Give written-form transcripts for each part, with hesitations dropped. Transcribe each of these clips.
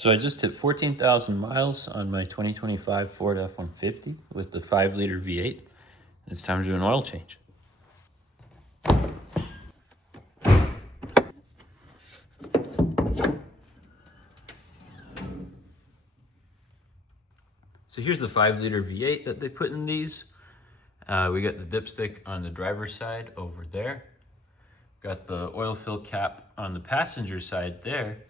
So I just hit 14,000 miles on my 2025 Ford F-150 with the 5-liter V8. It's time to do an oil change. So here's the 5-liter V8 that they put in these. We got the dipstick on the driver's side over there. Got the oil fill cap on the passenger side there.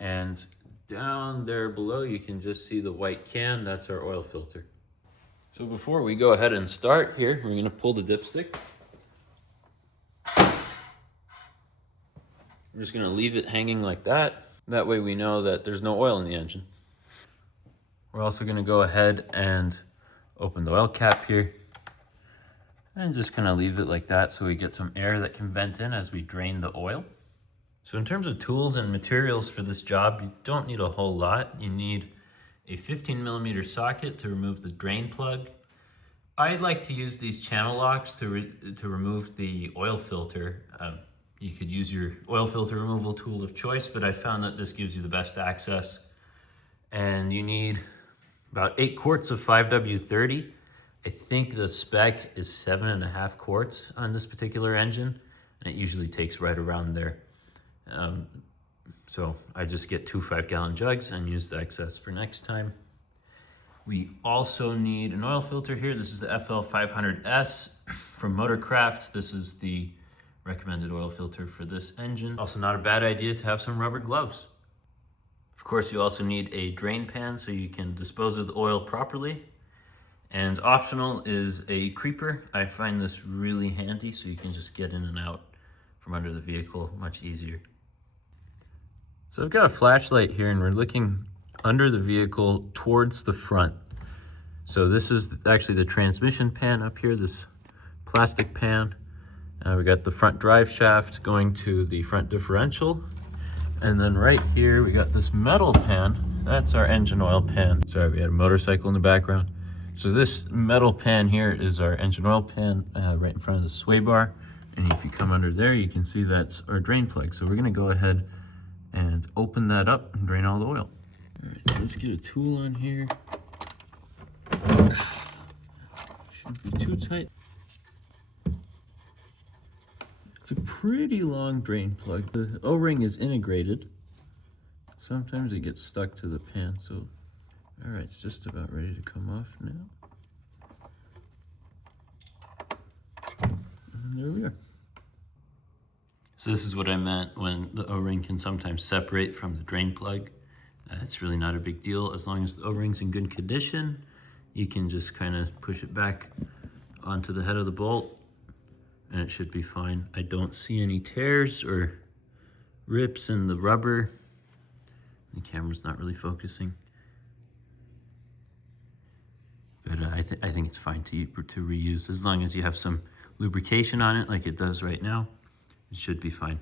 And down there below, you can just see the white can. That's our oil filter. So before we go ahead and start here, we're gonna pull the dipstick. We're just gonna leave it hanging like that. That way we know that there's no oil in the engine. We're also gonna go ahead and open the oil cap here and just kind of leave it like that so we get some air that can vent in as we drain the oil. So in terms of tools and materials for this job, you don't need a whole lot. You need a 15mm socket to remove the drain plug. I like to use these channel locks to remove the oil filter. You could use your oil filter removal tool of choice, but I found that this gives you the best access. And you need about 8 quarts of 5W30. I think the spec is 7.5 quarts on this particular engine, and it usually takes right around there. So I just get 2 5-gallon jugs and use the excess for next time. We also need an oil filter here. This is the FL500S from Motorcraft. This is the recommended oil filter for this engine. Also not a bad idea to have some rubber gloves. Of course, you also need a drain pan so you can dispose of the oil properly. And optional is a creeper. I find this really handy so you can just get in and out from under the vehicle much easier. So I've got a flashlight here and we're looking under the vehicle towards the front. So this is actually the transmission pan up here, this plastic pan. We got the front drive shaft going to the front differential. And then right here, we got this metal pan. That's our engine oil pan. Sorry, we had a motorcycle in the background. So this metal pan here is our engine oil pan right in front of the sway bar. And if you come under there, you can see that's our drain plug. So we're gonna go ahead and open that up and drain all the oil. All right, so let's get a tool on here. Shouldn't be too tight. It's a pretty long drain plug. The O-ring is integrated. Sometimes it gets stuck to the pan, so all right, it's just about ready to come off now. And there we are. So this is what I meant when the O-ring can sometimes separate from the drain plug. It's really not a big deal. As long as the O-ring's in good condition, you can just kind of push it back onto the head of the bolt and it should be fine. I don't see any tears or rips in the rubber. The camera's not really focusing. But I think it's fine to reuse as long as you have some lubrication on it like it does right now. It should be fine.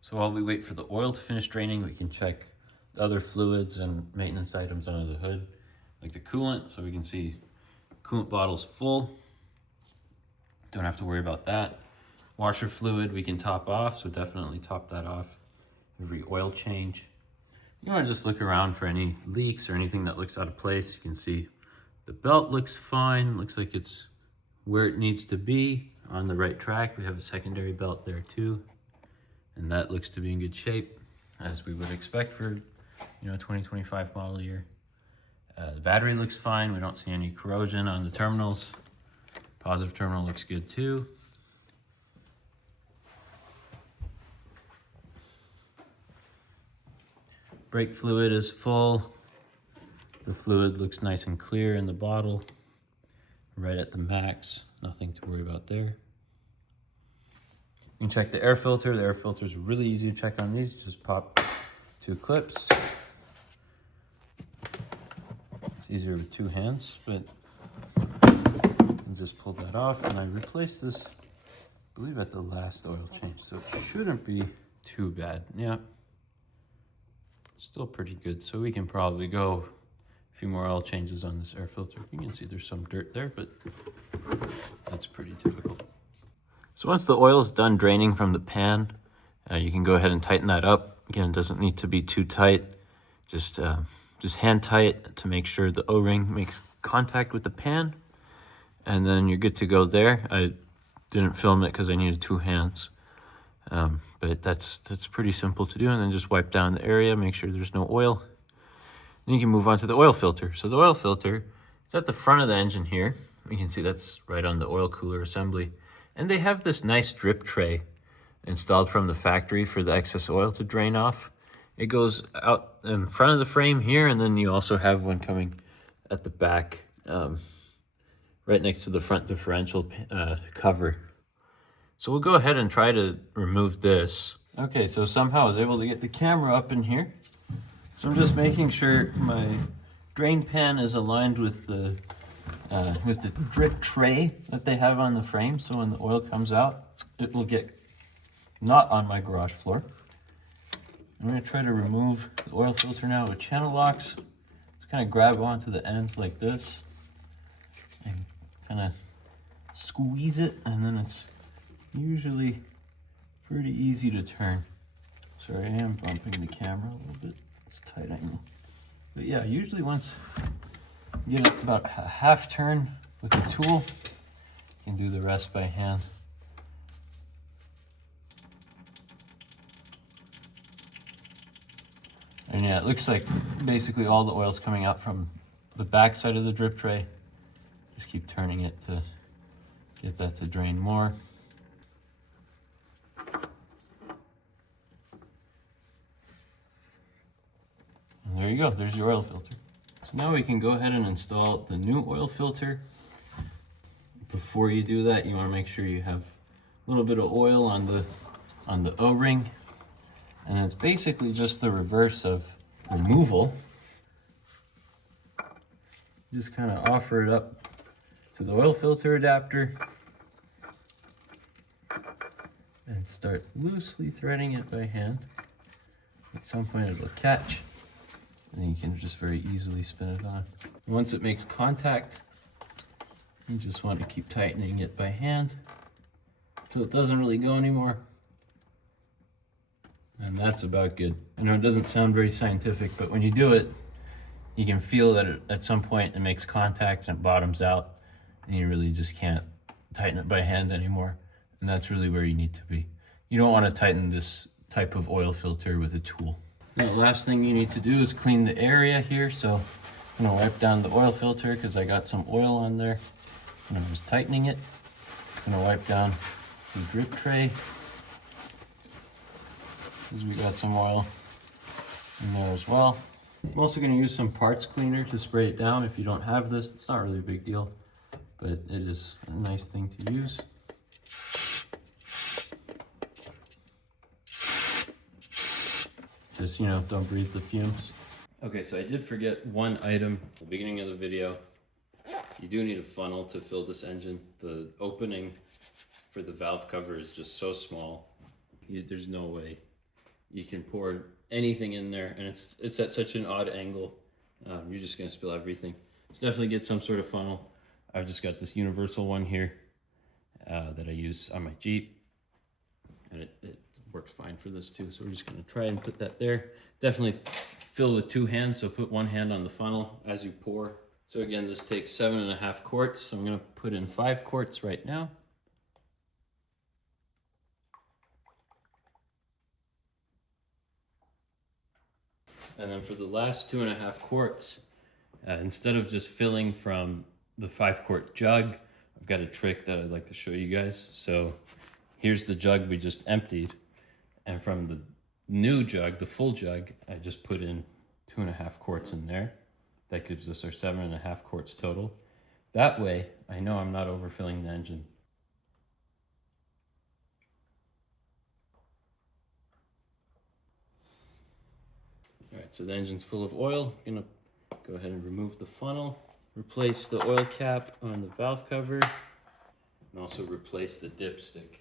So while we wait for the oil to finish draining, we can check the other fluids and maintenance items under the hood, like the coolant, so we can see coolant bottle's full. Don't have to worry about that. Washer fluid we can top off, so definitely top that off every oil change. You want to just look around for any leaks or anything that looks out of place. You can see the belt looks fine, looks like it's where it needs to be, on the right track. We have a secondary belt there too, and that looks to be in good shape, as we would expect for 2025 model year. The battery looks fine. We don't see any corrosion on the terminals. Positive terminal looks good too. Brake fluid is full. The fluid looks nice and clear in the bottle, right at the max. Nothing to worry about there. You can check the air filter. The air filter is really easy to check on these. Just pop 2 clips. It's easier with 2 hands, but just pull that off. And I replaced this, I believe, at the last oil change, so it shouldn't be too bad. Yeah, still pretty good. So we can probably go a few more oil changes on this air filter. You can see there's some dirt there, but that's pretty typical. So once the oil is done draining from the pan, you can go ahead and tighten that up. Again, it doesn't need to be too tight. just hand tie it to make sure the O-ring makes contact with the pan, and then you're good to go there. I didn't film it because I needed 2 hands, but that's pretty simple to do. And then just wipe down the area, make sure there's no oil. Then you can move on to the oil filter. So the oil filter is at the front of the engine here. You can see that's right on the oil cooler assembly. And they have this nice drip tray installed from the factory for the excess oil to drain off. It goes out in front of the frame here, and then you also have one coming at the back, right next to the front differential cover. So we'll go ahead and try to remove this. Okay, so somehow I was able to get the camera up in here. So I'm just making sure my drain pan is aligned with the drip tray that they have on the frame. So when the oil comes out, it will get not on my garage floor. I'm going to try to remove the oil filter now with channel locks. Just kind of grab onto the end like this and kind of squeeze it, and then it's usually pretty easy to turn. Sorry, I am bumping the camera a little bit. It's a tight angle. But yeah, usually once you get it about a half turn with the tool, you can do the rest by hand. And yeah, it looks like basically all the oil's coming out from the back side of the drip tray. Just keep turning it to get that to drain more. And there you go, there's your oil filter. So now we can go ahead and install the new oil filter. Before you do that, you want to make sure you have a little bit of oil on the O-ring. And it's basically just the reverse of removal. Just kind of offer it up to the oil filter adapter and start loosely threading it by hand. At some point it'll catch, and then you can just very easily spin it on. And once it makes contact, you just want to keep tightening it by hand so it doesn't really go anymore. And that's about good. I know it doesn't sound very scientific, but when you do it, you can feel that at some point it makes contact and it bottoms out, and you really just can't tighten it by hand anymore. And that's really where you need to be. You don't want to tighten this type of oil filter with a tool. Now, the last thing you need to do is clean the area here. So I'm gonna wipe down the oil filter because I got some oil on there, and I'm just tightening it. I'm gonna wipe down the drip tray because we got some oil in there as well. I'm also going to use some parts cleaner to spray it down. If you don't have this, it's not really a big deal, but it is a nice thing to use. Just, don't breathe the fumes. Okay, so I did forget one item at the beginning of the video. You do need a funnel to fill this engine. The opening for the valve cover is just so small. There's no way you can pour anything in there, and it's at such an odd angle. You're just gonna spill everything. Let's definitely get some sort of funnel. I've just got this universal one here that I use on my Jeep, and it works fine for this too. So we're just gonna try and put that there. Definitely fill with 2 hands, so put 1 hand on the funnel as you pour. So again, this takes 7.5 quarts. So I'm gonna put in 5 quarts right now. And then for the last 2.5 quarts, instead of just filling from the 5-quart jug, I've got a trick that I'd like to show you guys. So here's the jug we just emptied. And from the new jug, the full jug, I just put in 2.5 quarts in there. That gives us our 7.5 quarts total. That way, I know I'm not overfilling the engine. All right, so the engine's full of oil. I'm gonna go ahead and remove the funnel, replace the oil cap on the valve cover, and also replace the dipstick.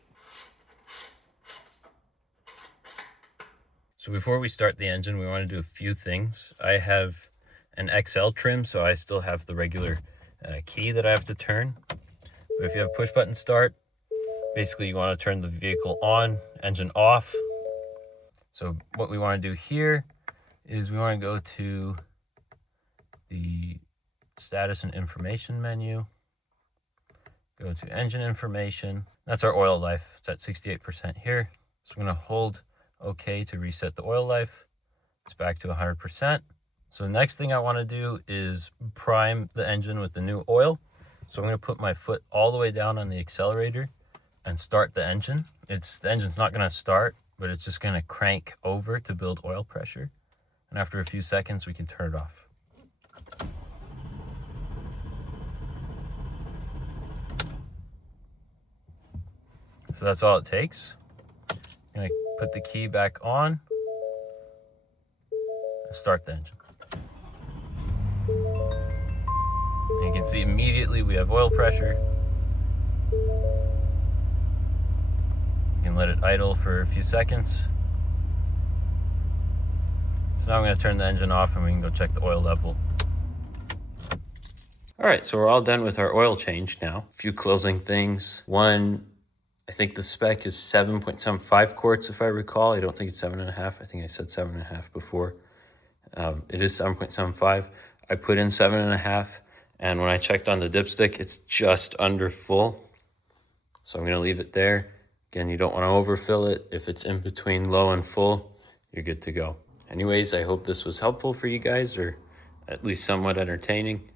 So before we start the engine, we want to do a few things. I have an XL trim, so I still have the regular key that I have to turn. But if you have push button start, basically you want to turn the vehicle on, engine off. So what we want to do here is we want to go to the status and information menu, go to engine information. That's our oil life. It's at 68% here. So I'm going to hold OK to reset the oil life. It's back to 100%. So the next thing I want to do is prime the engine with the new oil. So I'm going to put my foot all the way down on the accelerator and start the engine. The engine's not going to start, but it's just going to crank over to build oil pressure. And after a few seconds, we can turn it off. So that's all it takes. I'm going to put the key back on and start the engine. And you can see immediately we have oil pressure. You can let it idle for a few seconds. So now I'm going to turn the engine off and we can go check the oil level. All right, so we're all done with our oil change now. A few closing things. One, I think the spec is 7.75 quarts, if I recall. I don't think it's 7.5. I think I said 7.5 before. It is 7.75. I put in 7.5, and when I checked on the dipstick, it's just under full. So I'm going to leave it there. Again, you don't want to overfill it. If it's in between low and full, you're good to go. Anyways, I hope this was helpful for you guys, or at least somewhat entertaining.